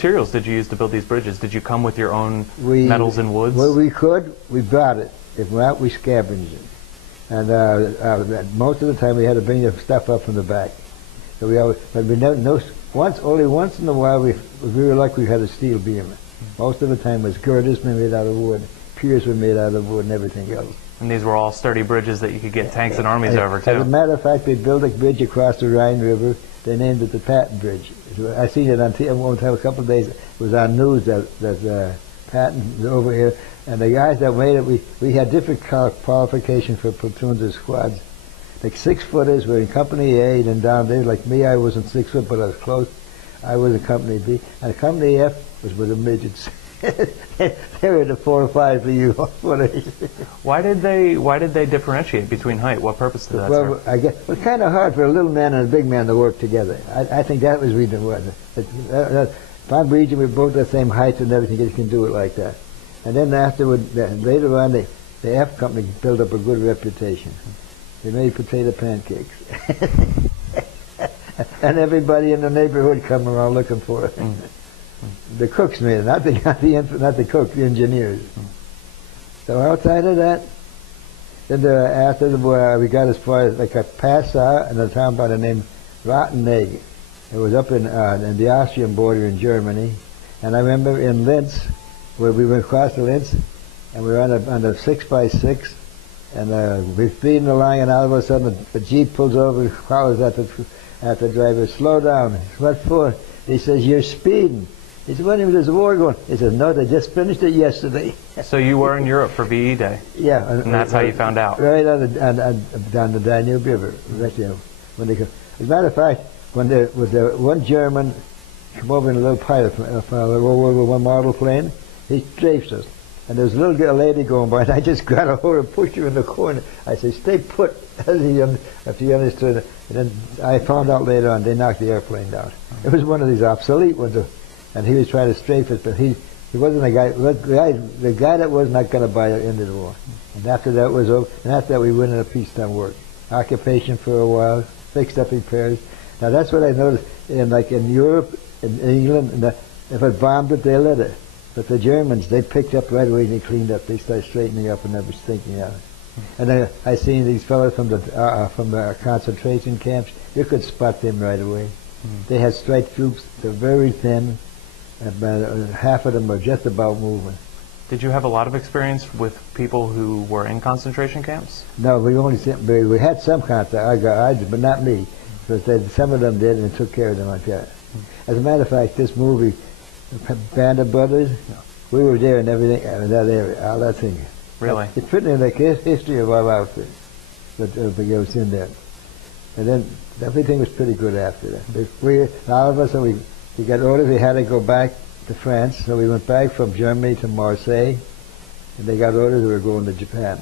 materials did you use to build these bridges? Did you come with your own metals and woods? Well, we could. We brought it. If not, we scavenged it. And most of the time we had to bring the stuff up from the back. So we always, but we never, only once in a while we were lucky we had a steel beam. Most of the time was girders made out of wood, piers were made out of wood, and everything else. And these were all sturdy bridges that you could get tanks and armies over, too. As a matter of fact, they built a bridge across the Rhine River. They named it the Patton Bridge. I seen it on TV one time, a couple of days. It was on news that Patton was over here. And the guys that made it, we had different qualifications for platoons or squads. Like 6-footers were in Company A, and down there, like me, I wasn't 6 foot, but I was close. I was in Company B. And Company F was with the midgets. They were the 4 or 5 for you. Why did they differentiate between height? What purpose did that serve? Well, I guess it was kind of hard for a little man and a big man to work together. I think that was the reason why. If I'm region, we're both the same height and everything, you can do it like that. And then afterward, later on, the F Company built up a good reputation. They made potato pancakes. And everybody in the neighborhood come around looking for it. The cooks made it, not the cooks, the engineers. So outside of that, then after the war, we got as far as like a Passau and a town by the name Rottenegg. It was up in the Austrian border in Germany. And I remember in Linz, where we went across the Linz, and we were on a 6x6, and we're speeding along, and all of a sudden the Jeep pulls over, follows at the driver. Slow down. What for? He says, you're speeding. He said, when there's a war going? He said, no, they just finished it yesterday. So you were in Europe for VE Day? Yeah. And that's how you found out? Right on the Danube River. Right there. When they, as a matter of fact, when there was one German come over in a little pilot from a World War I model plane, he strafed us. And there was a little girl lady going by, and I just grabbed a hold and pushed her in the corner. I said, stay put, after he understood it. And then I found out later on, they knocked the airplane down. It was one of these obsolete ones, and he was trying to strafe it, but he wasn't the guy that was not going to buy it into the war. And after that was over, and after that we went into peacetime work. Occupation for a while, fixed up repairs. Now that's what I noticed, in Europe, in England, if it bombed it, they lit it. But the Germans, they picked up right away and they cleaned up. They started straightening up and never thinking out. And I seen these fellows from the concentration camps. You could spot them right away. They had strike troops. They're very thin. About half of them were just about moving. Did you have a lot of experience with people who were in concentration camps? No, we had some contact. I did, but not me. But some of them did, and took care of them like that. As a matter of fact, this movie, Band of Brothers, we were there and everything, in that area, all that thing. Really? It fit in the history of our outfit, but it was in there. And then everything was pretty good after that. All of us, we got orders, we had to go back to France, so we went back from Germany to Marseille, and they got orders we were going to Japan.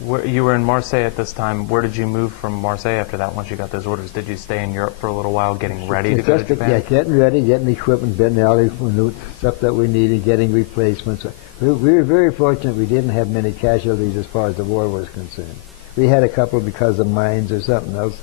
You were in Marseille at this time. Where did you move from Marseille after that, once you got those orders? Did you stay in Europe for a little while getting ready to go to Japan? Yeah, getting ready, getting equipment, getting all the stuff that we needed, getting replacements. We were very fortunate we didn't have many casualties as far as the war was concerned. We had a couple because of mines or something else.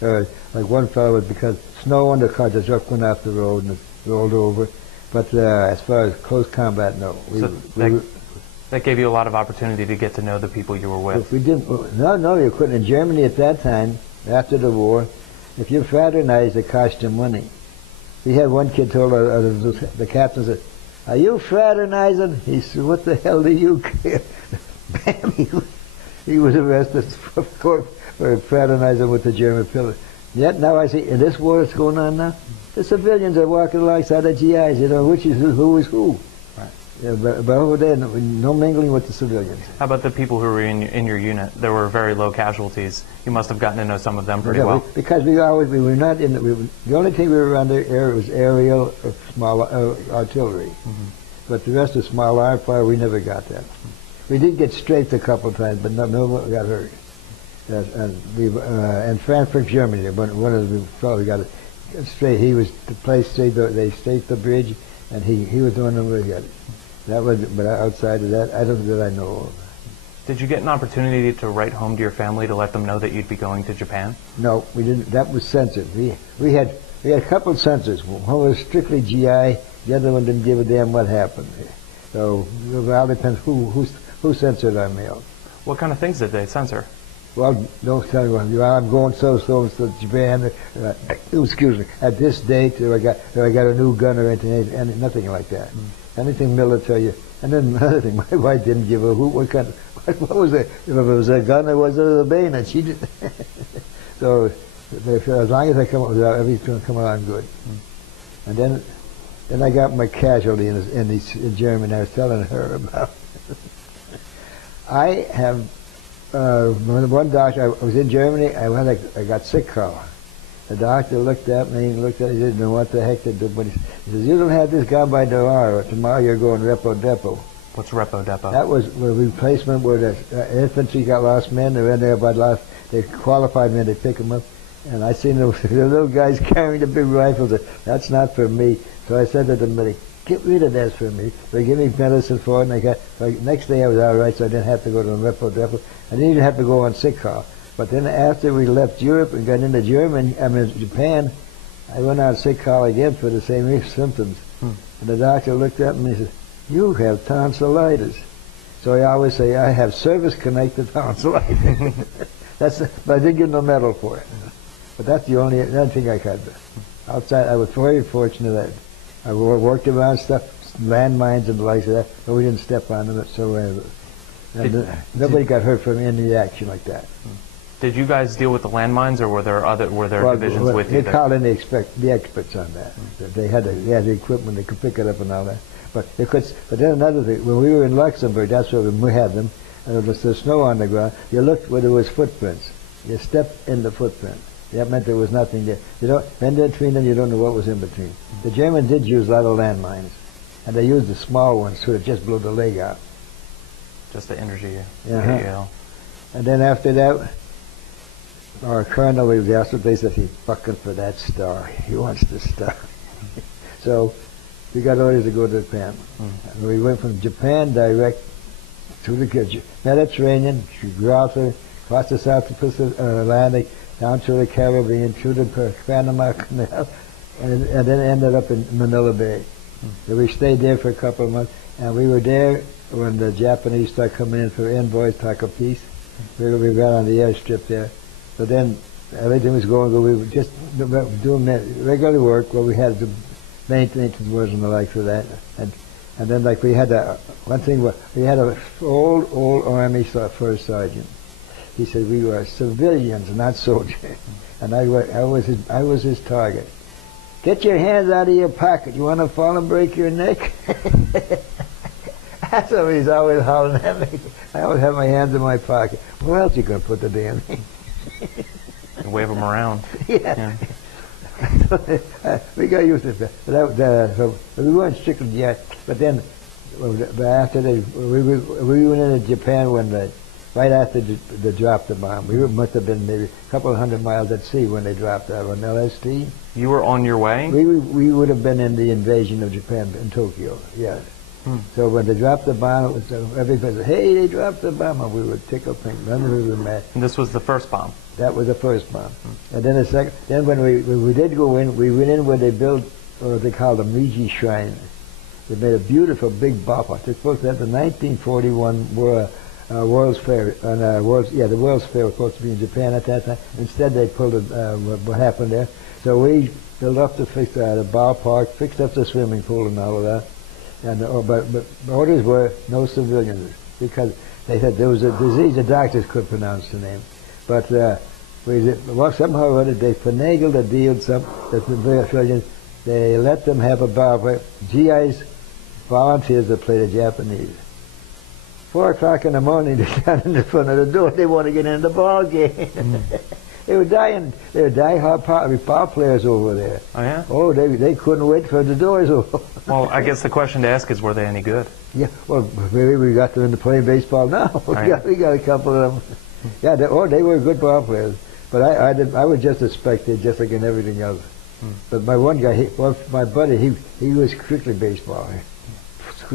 Like one fellow was because snow on the car, the truck went off the road and it rolled over. But as far as close combat, no. That gave you a lot of opportunity to get to know the people you were with. We didn't. No, you couldn't. In Germany at that time, after the war, if you fraternized, it cost you money. We had one kid told the captain, said, "Are you fraternizing?" He said, "What the hell do you care?" Bam! He was arrested for fraternizing with the German pillars. Yet now I see in this war that's going on now, the civilians are walking alongside the GIs. You know which is who is who. Yeah, but over there, no mingling with the civilians. How about the people who were in your unit? There were very low casualties. You must have gotten to know some of them pretty well. Because we were not in the only thing we were under was aerial or small artillery. But the rest of small arm fire, we never got that. We did get strafed a couple of times, but no one got hurt. And Frankfurt, Germany, one of the fellows got it straight. He was placed straight. They strafed the bridge, and he was the one who got it. That was, but outside of that, I don't think that I know of. Did you get an opportunity to write home to your family to let them know that you'd be going to Japan? No, we didn't. That was censored. We had a couple of censors. One was strictly GI, The other one didn't give a damn what happened. So it all depends who censored our mail. What kind of things did they censor? Well, don't tell me. I'm going so to Japan. Excuse me. At this date, or I got a new gun or anything, nothing like that. Anything military. And then another thing, my wife didn't give a hoot. What was it? If it was a gun, it was a bayonet. She did. So as long as I come up with that, everything's going to come along good. And then I got my casualty in Germany. I was telling her about. I have one doctor. I was in Germany. I got sick call. The doctor looked at me and looked at me. He didn't know what the heck to do. But he says, "You don't have this gone by tomorrow. Tomorrow you're going repo depot." What's repo depot? That was a replacement where the infantry got lost men. They were in there about lost. They qualified men. They pick them up. And I seen the little guys carrying the big rifles. That's not for me. So I said to the medic, "Get rid of that for me." They give me medicine for it, and next day I was all right, so I didn't have to go to the repo depot. I didn't even have to go on sick call. But then after we left Europe and got into Japan, I went on sick call again for the same symptoms. And the doctor looked at me and he said, "You have tonsillitis." So I always say, "I have service-connected tonsillitis." But I didn't get no medal for it. But that's the only thing I could do. Outside, I was very fortunate that I worked around stuff, landmines and the likes of that, but we didn't step on them. So nobody got hurt from any action like that. Did you guys deal with the landmines, or were there divisions with you? They called in the experts on that. They had the equipment, they could pick it up and all that. But then another thing, when we were in Luxembourg, that's where we had them. And there was the snow on the ground. You looked where there was footprints. You stepped in the footprint. That meant there was nothing there. In between them, you don't know what was in between. The Germans did use a lot of landmines, and they used the small ones so it just blew the leg out. Just the energy. And then after that, our colonel, that's what they said, he's fucking for that star. He wants the star. So we got orders to go to Japan. And we went from Japan direct to the Mediterranean, Gibraltar, across the South Atlantic, down to the Caribbean, through the Panama Canal, and then ended up in Manila Bay. So we stayed there for a couple of months, and we were there when the Japanese started coming in for envoys, talk of peace. We got on the airstrip there. So then everything was going good. We were just doing regular work where we had the maintenance and the like for that. And then like we had one thing where we had an old Army first sergeant. He said we were civilians, not soldiers. And I was his target. "Get your hands out of your pocket. You want to fall and break your neck?" That's what he's always hollering at me. I always have my hands in my pocket. Where else you going to put the damn thing? And wave them around. Yeah. We got used to that. So we weren't strictly yet. But then, after we went into Japan one day, right after they dropped the bomb. We must have been maybe a couple of 100 miles at sea when they dropped that on LST. You were on your way? We would have been in the invasion of Japan in Tokyo, yeah. So when they dropped the bomb, it was, everybody said, "Hey, they dropped the bomb," and we were tickled pink. None of us were mad. And this was the first bomb? That was the first bomb. And then the second. Then when we did go in, we went in where they built what they called the Meiji Shrine. They made a beautiful big ballpark. They're supposed to have the 1941 World's Fair, and the World's Fair was supposed to be in Japan at that time. Instead, they pulled what happened there. So we built up the ballpark, fixed up the swimming pool and all of that. And but orders were no civilians because they said there was a disease the doctors couldn't pronounce the name. But somehow or other they finagled a deal. They let them have a ballpark. GIs, volunteers to play the Japanese. 4 o'clock in the morning, they're down in the front of the door. They want to get in the ball game. They were dying. They were die-hard ball players over there. Oh, yeah? Oh, they couldn't wait for the doors open. Well, I guess the question to ask is, were they any good? Yeah, well, maybe we got them into playing baseball now. We got a couple of them. Yeah, they were good ball players. But I was just a spectator, just like in everything else. But my one guy, my buddy, he was strictly baseball,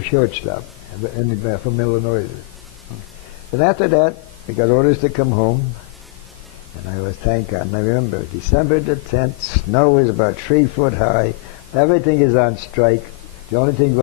shortstop, from Illinois. And after that, we got orders to come home. And I was, thank God, and I remember December the 10th, snow is about 3 foot high, everything is on strike. The only thing